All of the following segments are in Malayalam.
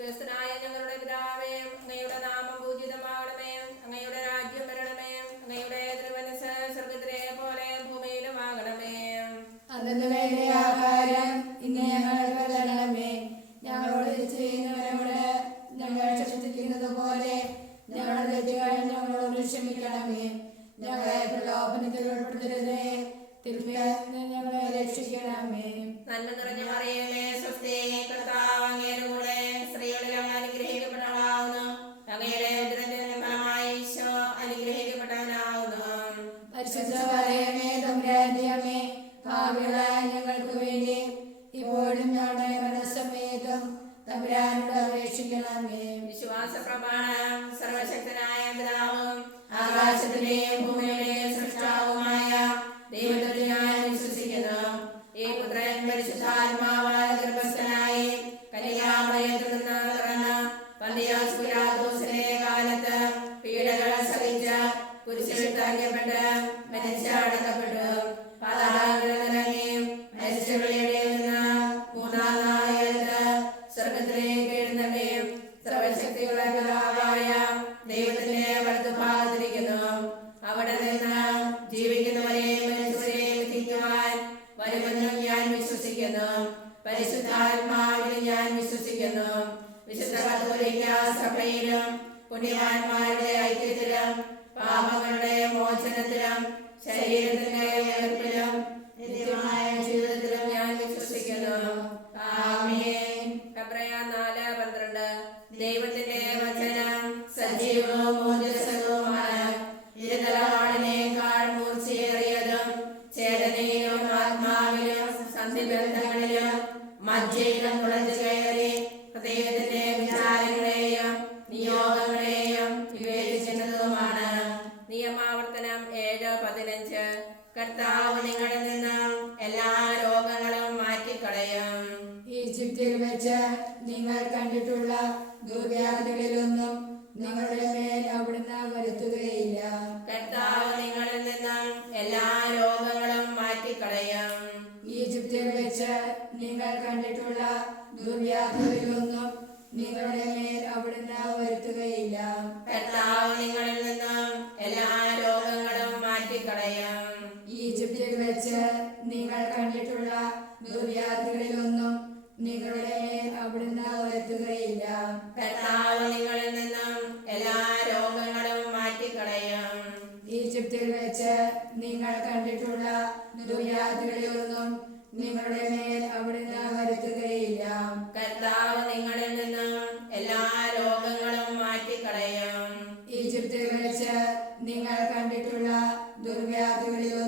സ്വർഗസ്ഥനായ ഞങ്ങളുടെ പിതാവേ അങ്ങയുടെ നാമം പൂജിതമാകണമേ അങ്ങയുടെ രാജ്യം വരണമേ അങ്ങയുടെ തിരുവനസ് സ്വർഗത്തിലെ പോലെ ഭൂമിയിലും ആകണമേ. അതിന് വേണ്ട ആഹാരം ഇന്ന് ഞങ്ങൾക്ക് തരണമേ ഞങ്ങളോട് ചെയ്യുന്നവരോട് ഞങ്ങൾ ക്ഷമിക്കുന്നത് പോലെ ഞങ്ങളുടെ തെറ്റുകൾ ഞങ്ങളോട് ക്ഷമിക്കണമേ. ഞങ്ങളെ പ്രലോഭനത്തിൽ ഉൾപ്പെടുത്തരുതേ. തിരുപ്പിയാൽ ഞങ്ങളെ രക്ഷിക്കണമേ. നല്ല നിറഞ്ഞ ഈജിപ്തിൽ വെച്ച് നിങ്ങൾ കണ്ടിട്ടുള്ള ദുർവ്യാധികളിലൊന്നും നിങ്ങളുടെ മേൽ അവിടുന്ന് വരുത്തുകയില്ല. കർത്താവ് നിങ്ങളിൽ നിന്ന് എല്ലാ രോഗങ്ങളും മാറ്റിക്കളയും. ഈജിപ്തിൽ വെച്ച് നിങ്ങൾ കണ്ടിട്ടുള്ള ദുർവ്യാധികളിലൊന്നും നിങ്ങളുടെ മേൽ അവിടുന്ന് വരുത്തുകയില്ല. കർത്താവ് നിങ്ങളിൽ നിന്ന് എല്ലാ രോഗങ്ങളും മാറ്റിക്കളയും. ഈജിപ്തിൽ വെച്ച് നിങ്ങൾ കണ്ടിട്ടുള്ള ദുർവ്യാധികളിലൊന്നും നിങ്ങളുടെ അവിടുന്ന് വരുത്തുകയില്ല കർത്താവ് നിങ്ങളിൽ നിന്നും എല്ലാ രോഗങ്ങളും മാറ്റിക്കളയും. ഈജിപ്തിൽ വെച്ച് നിങ്ങൾ കണ്ടിട്ടുള്ള ദുർവ്യാധികളിലൊന്നും നിങ്ങളുടെ മേൽ അവിടുന്ന് വരുത്തുകയില്ല കർത്താവ് നിങ്ങളിൽ നിന്നും എല്ലാ രോഗങ്ങളും മാറ്റിക്കളയും. ഈജിപ്തിൽ വെച്ച് നിങ്ങൾ കണ്ടിട്ടുള്ള ദുർവ്യാധികളിലൊന്നും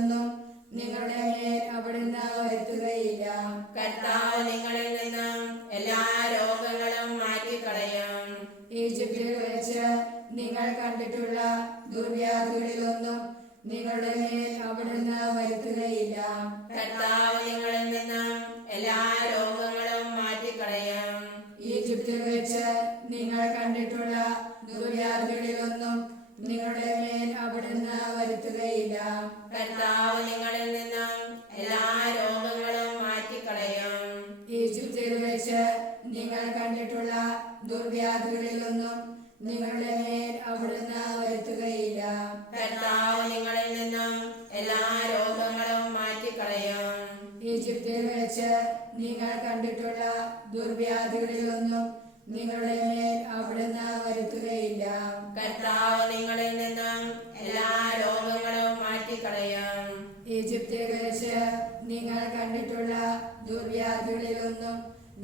നിങ്ങളുടെ മേൽ അവിടുന്ന് വരുത്തുകയില്ല. കർത്താവ് നിങ്ങളിൽ നിന്നും എല്ലാ രോഗങ്ങളും മാറ്റിക്കളയും. ഈജിപ്തിൽ വെച്ച് നിങ്ങൾ കണ്ടിട്ടുള്ള ദുർവ്യാധികളിലൊന്നും നിങ്ങളുടെ മേൽ അവിടുന്ന് വരുത്തുകയില്ല. കർത്താവ് നിങ്ങളിൽ നിന്നും എല്ലാ രോഗങ്ങളും മാറ്റിക്കളയും. ഈജിപ്തിൽ വെച്ച് നിങ്ങൾ കണ്ടിട്ടുള്ള ദുർവ്യാധികളിലൊന്നും നിങ്ങളുടെ മേൽ അവിടുന്ന് വരുത്തുകയില്ല.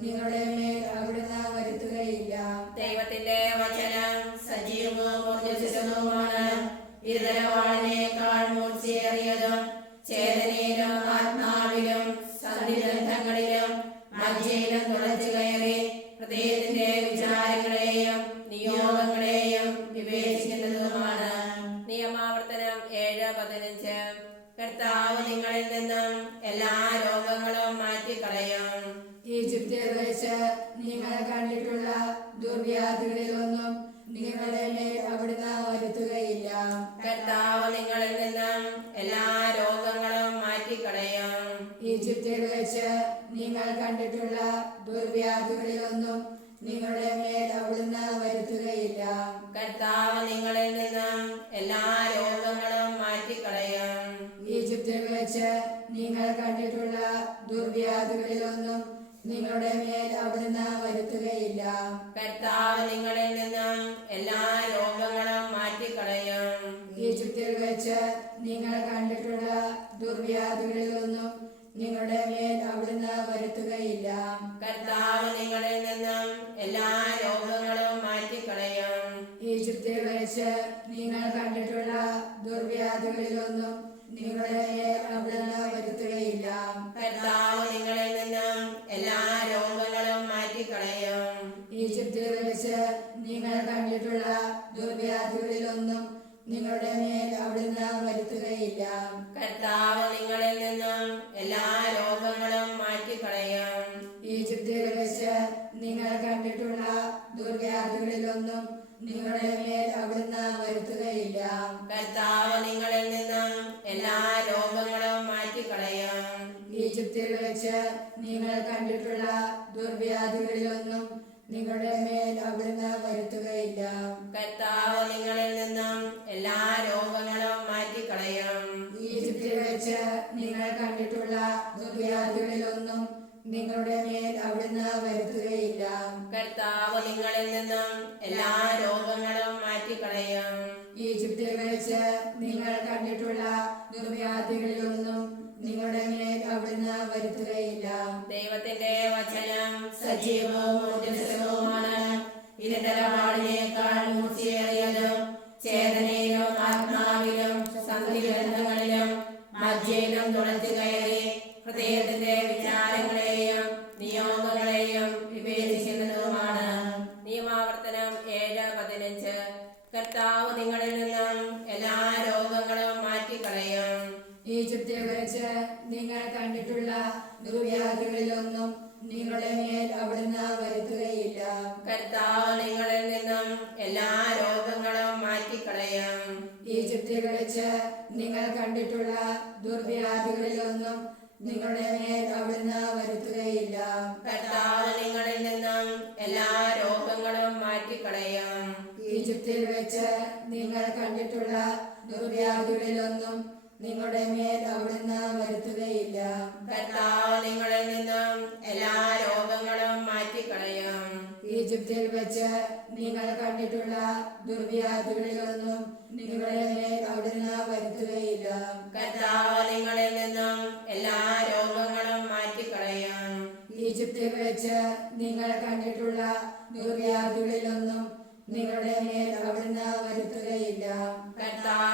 നിങ്ങളുടെ മേൽ അവിടുന്ന് വരുത്തുകയില്ല. ദൈവത്തിന്റെ വചനം സജീവവും ഊർജസ്വലവുമാണ് ഇരുതലവാളിനേക്കാൾ മൂർച്ചയേറിയതും ചേതനയിലും ആത്മാവിലും സന്ധിബന്ധങ്ങളിലും മജ്ജയിലും തുളച്ചു ഈജിപ്തിൽ വെച്ച് നിങ്ങൾ കണ്ടിട്ടുള്ള ദുർവ്യാധികളിലൊന്നും നിങ്ങളുടെ മേൽ അവിടുന്ന് വരുത്തുകയില്ല. കർത്താവ് നിങ്ങളിൽ നിന്നും എല്ലാ രോഗങ്ങളും മാറ്റിക്കളയും. ഈജിപ്തിൽ വെച്ച് നിങ്ങൾ കണ്ടിട്ടുള്ള ദുർവ്യാധികളിലൊന്നും നിങ്ങളുടെ മേൽ അവിടുന്ന് വരുത്തുകയില്ല. കർത്താവ് നിങ്ങളിൽ നിന്നും എല്ലാ രോഗങ്ങളും മാറ്റിക്കളയും. ഈജിപ്തിൽ വെച്ച് നിങ്ങൾ കണ്ടിട്ടുള്ള ദുർവ്യാധികളിലൊന്നും നിങ്ങളുടെ മേൽ അവിടുന്ന് വരുത്തുകയില്ല. കർത്താവ് നിങ്ങളിൽ നിന്നും എല്ലാ രോഗങ്ങളും മാറ്റിക്കളയും. ഈജിപ്തിൽ വെച്ച് നിങ്ങൾ കണ്ടിട്ടുള്ള ദുർവ്യാധികളിലൊന്നും നിങ്ങളുടെ മേൽ അവിടുന്ന് വരുത്തുകയില്ല. കർത്താവ് നിങ്ങളിൽ നിന്നും എല്ലാ രോഗങ്ങളും മാറ്റിക്കളയും. ഈജിപ്തിൽ വെച്ച് നിങ്ങൾ കണ്ടിട്ടുള്ള ദുർവ്യാധികളിലൊന്നും നിങ്ങളുടെ മേൽ അവിടുന്ന് വരുത്തുകയില്ല. കർത്താവ് നിങ്ങളിൽ ദുർവ്യാധികളിലൊന്നും നിങ്ങളുടെ മേൽ അവിടുന്ന് വരുത്തുകയില്ല. കർത്താവ് നിങ്ങളിൽ നിന്നും എല്ലാ രോഗങ്ങളും മാറ്റിക്കളയും. ഈജിപ്തിൽ വെച്ച് നിങ്ങൾ കണ്ടിട്ടുള്ള ദുർവ്യാധികളിലൊന്നും നിങ്ങളുടെ മേൽ അവിടുന്ന് വരുത്തുകയില്ല. കർത്താവ് നിങ്ങളിൽ നിന്നും എല്ലാ രോഗങ്ങളും മാറ്റിക്കളയും. ഈജിപ്തിൽ വെച്ച് നിങ്ങൾ കണ്ടിട്ടുള്ള ദുർവ്യാധികളിലൊന്നും നിങ്ങളുടെ മേൽ അവിടുന്ന് വരുത്തുകയില്ല. എല്ലാ രോഗങ്ങളും മാറ്റിക്കളയും. ഈജിപ്തിൽ വെച്ച് നിങ്ങൾ കണ്ടിട്ടുള്ള ദുർവ്യാധികളിലൊന്നും നിങ്ങളുടെ മേൽ അവിടുന്ന് വരുത്തുകയില്ല. ദൈവത്തിന്റെ വചനം സജീവവും ഇതിന്റെ വാളിനേക്കാൾ നിങ്ങൾ കണ്ടിട്ടുള്ള ദുർവ്യാധികളിലൊന്നും നിങ്ങളുടെ മേൽ അവിടുന്ന് വരുത്തുകയില്ല. കർത്താവ് നിങ്ങളിൽ നിന്നും എല്ലാ രോഗങ്ങളും മാറ്റിക്കളയാം. ഈജിപ്തിൽ വെച്ച് നിങ്ങൾ കണ്ടിട്ടുള്ള ദുർവ്യാധികളിലൊന്നും നിങ്ങളുടെ മേൽ അവിടുന്ന് വരുത്തുകയില്ല. കർത്താവ് നിങ്ങളിൽ നിന്നും എല്ലാ രോഗങ്ങളും മാറ്റിക്കളയാം. ഈജിപ്തിൽ വെച്ച് നിങ്ങൾ കണ്ടിട്ടുള്ള ദുർവ്യാധികളിലൊന്നും നിങ്ങളുടെ മേൽ അവിടുന്ന് വരുത്തുകയില്ല. കർത്താവ് നിങ്ങളിൽ നിന്നും എല്ലാ രോഗങ്ങളും മാറ്റിക്കളയും. ഈജിപ്തിൽ വെച്ച് നിങ്ങൾ കണ്ടിട്ടുള്ള ദുർവ്യാധികളിലൊന്നും നിങ്ങളുടെ മേൽ അവിടുന്ന് വരുത്തുകയില്ല. കർത്താവ് നിങ്ങളിൽ നിന്നും എല്ലാ രോഗങ്ങളും മാറ്റിക്കളയും. ഈജിപ്തിൽ വെച്ച് നിങ്ങൾ കണ്ടിട്ടുള്ള ദുർവ്യാധികളിലൊന്നും നിങ്ങളുടെ മേൽ അവിടുന്ന് വരുത്തുകയില്ല. കർത്താവ്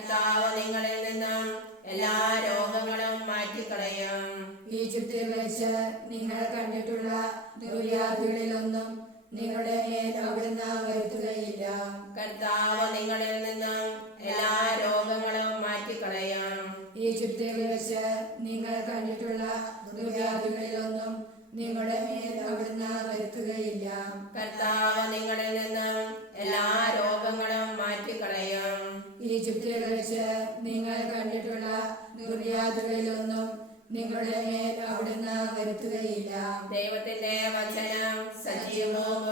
കർത്താവ് നിങ്ങളിൽ നിന്നും എല്ലാ രോഗങ്ങളും മാറ്റിക്കളയും. ഈജിപ്തിൽ വെച്ച് നിങ്ങൾ കണ്ടിട്ടുള്ള ദുര്യാദികളിലൊന്നും നിങ്ങളുടെ മേൽ അവിടുന്ന് വരുത്തുകയില്ല. കർത്താവ് നിങ്ങളിൽ നിന്നും എല്ലാ രോഗങ്ങളും മാറ്റിക്കളയും. ഈജിപ്തിൽ വെച്ച് നിങ്ങൾ കണ്ടിട്ടുള്ള ദുര്യാദികളിലൊന്നും നിങ്ങളുടെ മേൽ അവിടുന്ന് വരുത്തുകയില്ല. കർത്താവ് ഈജിപ്തിൽ വെച്ച് നിങ്ങൾ കണ്ടിട്ടുള്ള ദുര്യാതകളിലൊന്നും നിങ്ങളുടെ മേൽ അവിടുന്ന് വരുത്തുകയില്ല. ദൈവത്തിന്റെ വചനം സജീവവും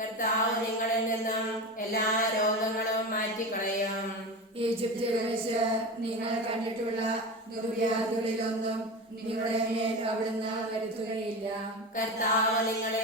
കർത്താവ് നിങ്ങളിൽ നിന്നും എല്ലാ രോഗങ്ങളും മാറ്റിക്കളയും. ഈജിപ്തിൽ വെച്ച് നിങ്ങൾ കണ്ടിട്ടുള്ള ദുർവ്യാധികളിലൊന്നും നിങ്ങളുടെ മേൽ അവിടുന്ന് വരുത്തുകയില്ല. കർത്താവ് നിങ്ങളിൽ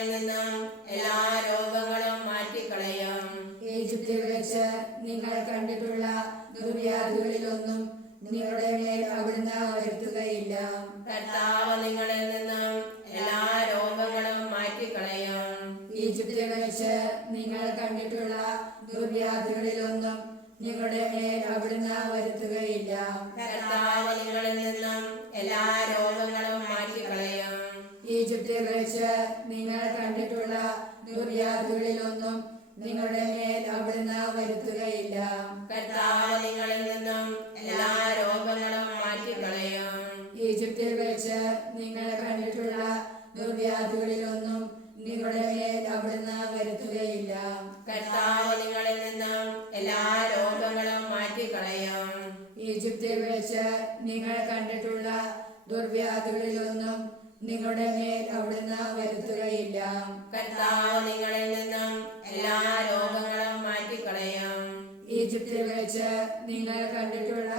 ഈജിപ്തിൽ വെച്ച് നിങ്ങൾ കണ്ടിട്ടുള്ള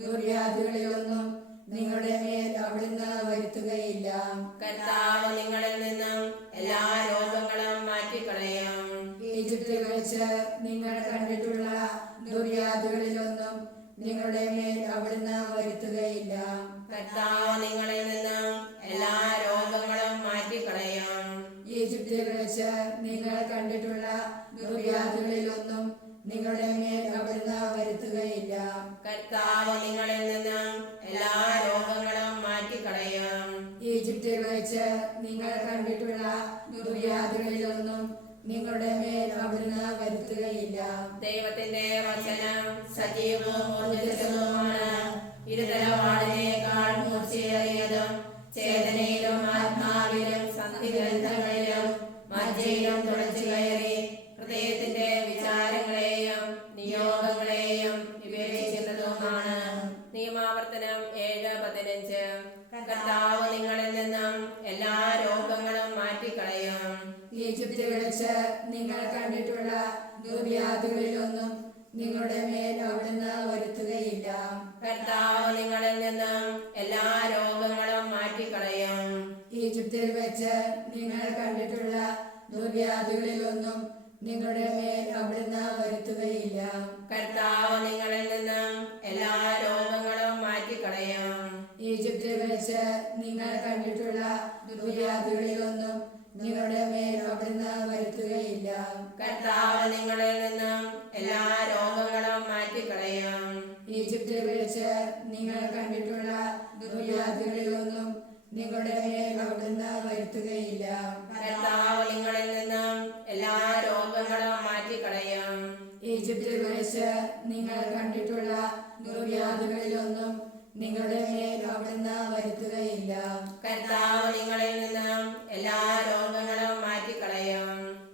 ദുര്യാദികളിലൊന്നും നിങ്ങളുടെ മേൽ അവിടുന്ന് വരുത്തുകയില്ല. കർത്താവ് നിങ്ങളിൽ നിന്നും എല്ലാ രോഗങ്ങളും മാറ്റിക്കളയും. ഈജിപ്തിൽ വെച്ച് നിങ്ങൾ കണ്ടിട്ടുള്ള ദുര്യാദികളിലൊന്നും നിങ്ങളുടെ മേൽ അവിടുന്ന് വരുത്തുകയില്ല. കർത്താവ് നിങ്ങളിൽ നിന്നും എല്ലാ രോഗങ്ങളും മാറ്റിക്കളയും. ഈജിപ്തിൽ വെച്ച് നിങ്ങൾ കണ്ടിട്ടുള്ള ദുർവ്യാധികളിലൊന്നും നിങ്ങളുടെ മേൽ അവിടുന്ന് വരുത്തുകയില്ല. കർത്താവ് നിങ്ങളിൽ നിന്ന് എല്ലാ രോഗങ്ങളും മാറ്റിക്കളയാം. ഈജിപ്തിൽ വെച്ച് നിങ്ങൾ കണ്ടിട്ടുള്ള ദുർവ്യാധികളിലൊന്നും നിങ്ങളുടെ മേൽ അവിടുന്ന് വരുത്തുകയില്ല. ദൈവത്തിന്റെ വചനം സജീവവും ഊർജസ്വലവുമാണ്. ഇരുതലവാടിനേക്കാൾ മൂർച്ചയേറിയതും ചേതനയിലും നിന്നും എല്ലാ രോഗങ്ങളും മാറ്റിക്കളയും. ഈജിപ്തിൽ വെച്ച് നിങ്ങൾ കണ്ടിട്ടുള്ള ദുർവ്യാധികളിലൊന്നും നിങ്ങളുടെ മേൽ അവിടുന്ന് വരുത്തുകയില്ല. കർത്താവ് നിങ്ങളിൽ നിങ്ങളുടെ മേൽ അവിടുന്ന് വരുത്തുകയില്ല. കർത്താവ് നിങ്ങളിൽ നിന്നും എല്ലാ രോഗങ്ങളും മാറ്റിക്കളയാം. ഈജിപ്തിൽ വെച്ച് നിങ്ങൾ കണ്ടിട്ടുള്ള ദുർവ്യാധികളിലൊന്നും നിങ്ങളുടെ മേൽ അവിടുന്ന് വരുത്തുകയില്ല. കർത്താവ് നിങ്ങളിൽ നിന്നും എല്ലാ രോഗങ്ങളും മാറ്റിക്കളയാം.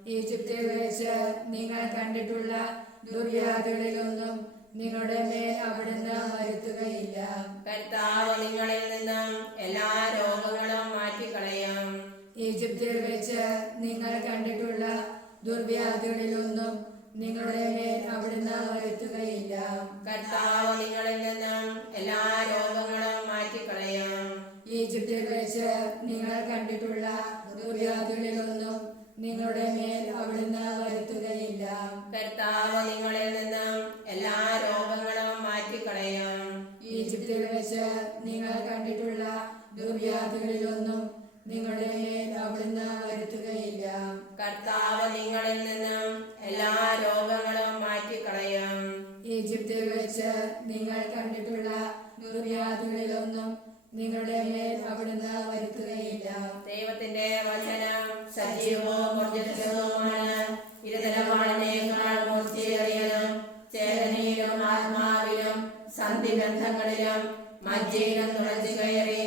ഈജിപ്തിൽ വെച്ച് നിങ്ങൾ കണ്ടിട്ടുള്ള ദുർവ്യാധികളിലൊന്നും നിങ്ങളുടെ മേൽ അവിടുന്ന് വരുത്തുകയില്ല. കർത്താവ് നിങ്ങളിൽ നിന്നും എല്ലാ രോഗങ്ങളും മാറ്റിക്കളയാം. ഈജിപ്തിൽ വെച്ച് നിങ്ങൾ കണ്ടിട്ടുള്ള ദുർവ്യാധികളിലൊന്നും നിങ്ങളുടെ മേൽ അവിടുന്ന് വരുത്തുകയില്ല. കർത്താവ് നിങ്ങളിൽ നിന്നും എല്ലാ രോഗങ്ങളും മാറ്റിക്കളയാം. ഈജിപ്തിൽ വെച്ച് നിങ്ങൾ കണ്ടിട്ടുള്ള ദുർവ്യാധികളിലൊന്നും നിങ്ങളുടെ മേൽ അവിടുന്ന് വരുത്തുകയില്ല. ദൈവത്തിന്റെ വചനം സജീവവും ഊർജസ്വലവുമാണ്. ഇരുതലവാളിനേക്കാൾ മൂർച്ചയേറിയതും ചേതനയിലും ആത്മാവിലും സന്ധിബന്ധങ്ങളിലും മജ്ജയിലും നുഴഞ്ഞു കയറി